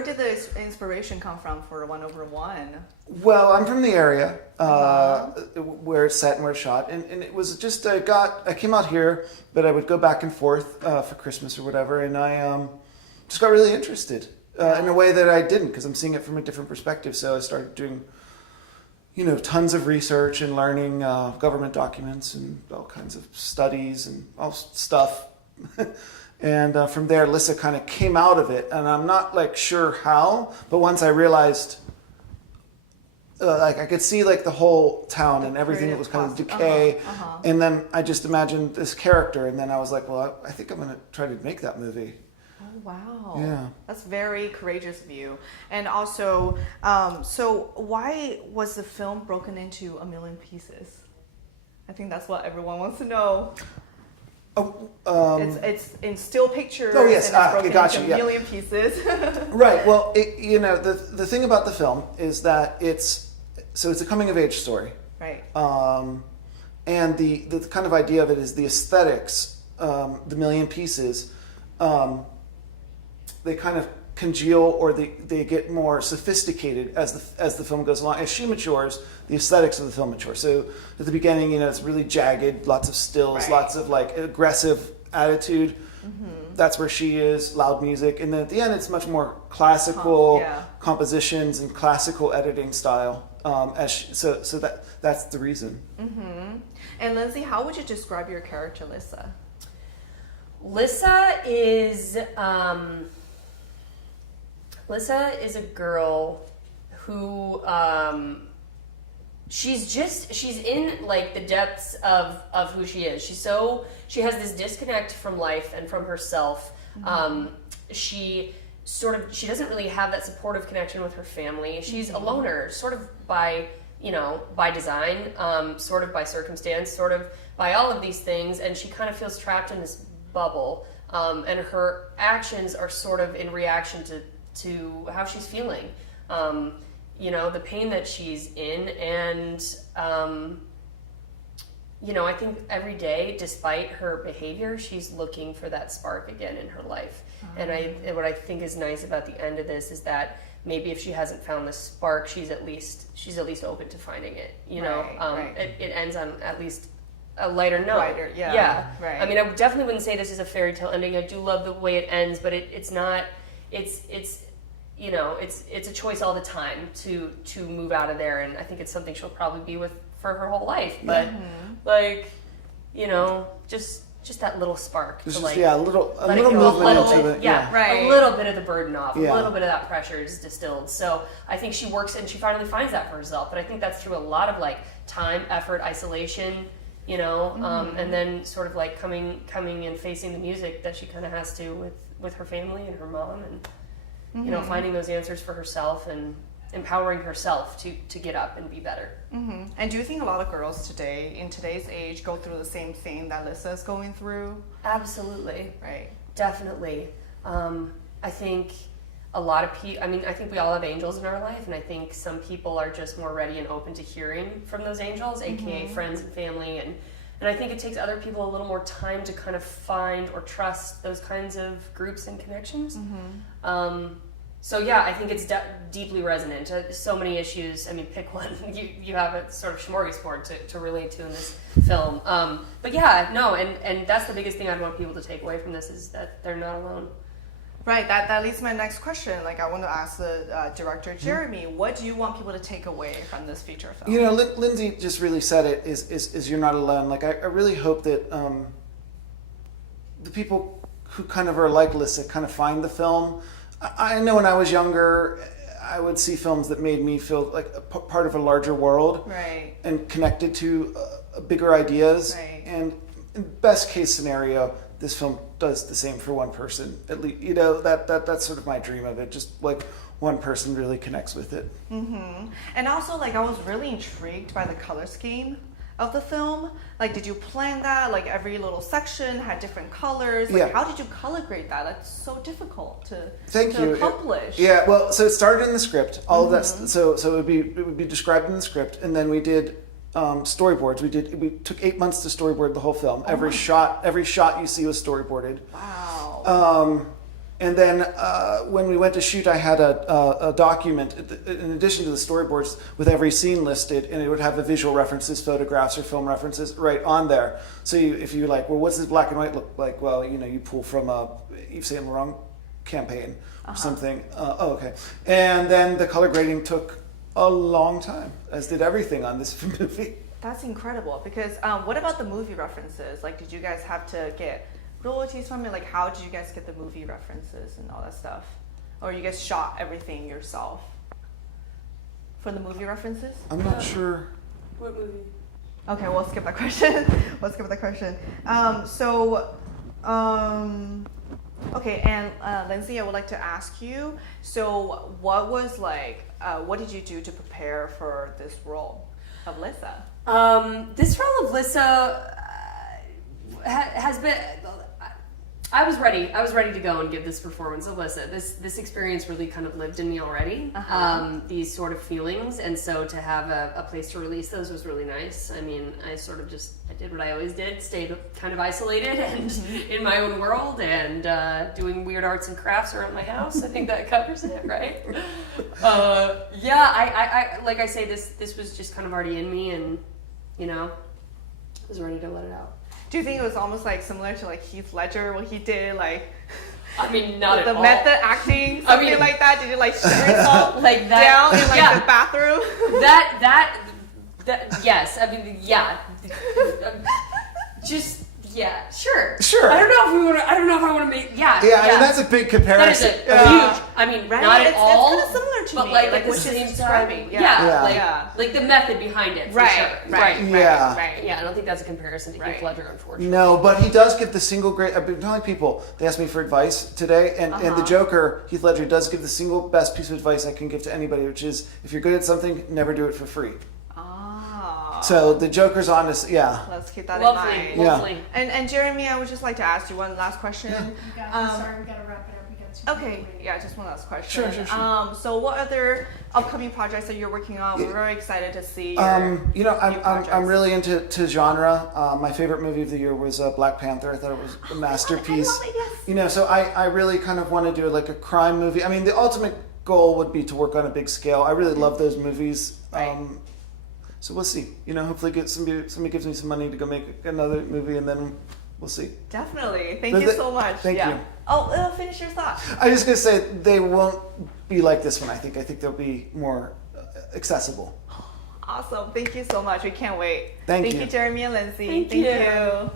where did the inspiration come from for 1/1? Well, I'm from the area where it's set and where it's shot, and it was just I came out here, but I would go back and forth for Christmas or whatever, and I just got really interested in a way that I didn't, because I'm seeing it from a different perspective. So I started doing, tons of research and learning government documents and all kinds of studies and all stuff. And from there, Lissa kind of came out of it, and I'm not sure how, but once I realized, I could see the whole town and everything that was kind of decay, and then I just imagined this character, and then I was like, well, I think I'm going to try to make that movie. Oh, wow. Yeah. That's very courageous of you. And also, so why was the film broken into a million pieces? I think that's what everyone wants to know. It's in still pictures. Oh yes, and it's broken gotcha. into a million pieces. Right. Well, the thing about the film is that it's a coming of age story. Right. And the kind of idea of it is the aesthetics, the million pieces, they kind of congeal, or they get more sophisticated as the film goes along. As she matures, the aesthetics of the film mature. So at the beginning, it's really jagged, lots of stills, lots of aggressive attitude. Mm-hmm. That's where she is, loud music. And then at the end, it's much more classical compositions and classical editing style. That's the reason. Mm-hmm. And Lindsay, how would you describe your character, Lissa? Lissa is a girl who she's in the depths of who she is. She has this disconnect from life and from herself. Mm-hmm. She doesn't really have that supportive connection with her family. She's a loner, sort of by design, sort of by circumstance, sort of by all of these things, and she kind of feels trapped in this bubble. And her actions are sort of in reaction to how she's feeling, the pain that she's in, and I think every day, despite her behavior, she's looking for that spark again in her life. And what I think is nice about the end of this is that maybe if she hasn't found the spark, she's at least open to finding it. It ends on at least a lighter note. Right. I mean, I definitely wouldn't say this is a fairy tale ending. I do love the way it ends, but it's not. It's a choice all the time to move out of there, and I think it's something she'll probably be with for her whole life. But just that little spark. A little movement into the a little bit of the burden off, a little bit of that pressure is distilled. So I think she works and she finally finds that for herself. But I think that's through a lot of time, effort, isolation. And then sort of coming and facing the music that she kind of has to with her family and her mom, and finding those answers for herself and empowering herself to get up and be better. Mm-hmm. And do you think a lot of girls today, in today's age, go through the same thing that Lissa is going through? Absolutely. Right. Definitely. I think a lot of people, I think we all have angels in our life, and I think some people are just more ready and open to hearing from those angels, aka friends and family, and I think it takes other people a little more time to kind of find or trust those kinds of groups and connections. Mm-hmm. I think it's deeply resonant. So many issues. Pick one. You have a sort of smorgasbord to relate to in this film. And that's the biggest thing I'd want people to take away from this is that they're not alone. Right, that leads to my next question. I want to ask the director, Jeremy, what do you want people to take away from this feature film? Lindsay just really said it, is you're not alone. I really hope that the people who kind of are like Lissa kind of find the film. I know when I was younger, I would see films that made me feel like a part of a larger world. Right. And connected to bigger ideas. Right. And in best case scenario, this film does the same for one person. At least, that's sort of my dream of it. Just one person really connects with it. Mm-hmm. And also, I was really intrigued by the color scheme of the film. Did you plan that? Every little section had different colors. How did you color grade that? That's so difficult to accomplish. So it started in the script. All of that. So it would be described in the script, and then we did storyboards. We took 8 months to storyboard the whole film. Every shot you see was storyboarded. Wow. And then when we went to shoot, I had a document, in addition to the storyboards, with every scene listed, and it would have the visual references, photographs or film references right on there. So if you're like, well, what's this black and white look like? Well, you pull from a Yves Saint Laurent campaign or something. Oh, okay. And then the color grading took a long time, as did everything on this movie. That's incredible. Because what about the movie references? Like, did you guys have to get royalties from it? Like, how did you guys get the movie references and all that stuff? Or you guys shot everything yourself for the movie references? I'm not sure. What movie? Okay, we'll skip that question. Okay, and Lindsay, I would like to ask you, so what did you do to prepare for this role of Lissa? This role of Lissa has been. I was ready. I was ready to go and give this performance of Lissa. This experience really kind of lived in me already. These sort of feelings, and so to have a place to release those was really nice. I mean, I did what I always did, stayed kind of isolated and in my own world, and doing weird arts and crafts around my house. I think that covers it, right? I like I say, this was just kind of already in me, and I was ready to let it out. Do you think it was almost like similar to like Heath Ledger, what he did, like? I mean, not at all. The method acting, something like that. Did you like shut yourself like that down in like the bathroom? That yes. I mean, yeah. Just yeah, sure. Sure. I don't know if I want to make Yeah, I mean that's a big comparison. That is a huge. I mean, right? not at all. It's kind of similar to but me, like what the you're same describing. time. Like the method behind it. For sure. Right. Yeah, I don't think that's a comparison to Heath Ledger, unfortunately. No, but he does give the single great. I've been telling people, they asked me for advice today, and the Joker, Heath Ledger, does give the single best piece of advice I can give to anybody, which is if you're good at something, never do it for free. So the Joker's honest, Let's keep that in mind. Lovely. And Jeremy, I would just like to ask you one last question. Sorry, we gotta wrap it up. We got 2 Okay, just one last question. Sure. So what other upcoming projects that you're working on? We're very excited to see I'm really into genre. My favorite movie of the year was Black Panther. I thought it was a masterpiece. I love it, yes. So I really kind of want to do like a crime movie. I mean, the ultimate goal would be to work on a big scale. I really love those movies. Right. So we'll see. Hopefully somebody gives me some money to go make another movie, and then we'll see. Definitely. Thank you so much. Thank you. Oh, finish your thought. I was just gonna say they won't be like this one. I think they'll be more accessible. Awesome. Thank you so much. We can't wait. Thank you. Thank you, Jeremy and Lindsay. Thank you.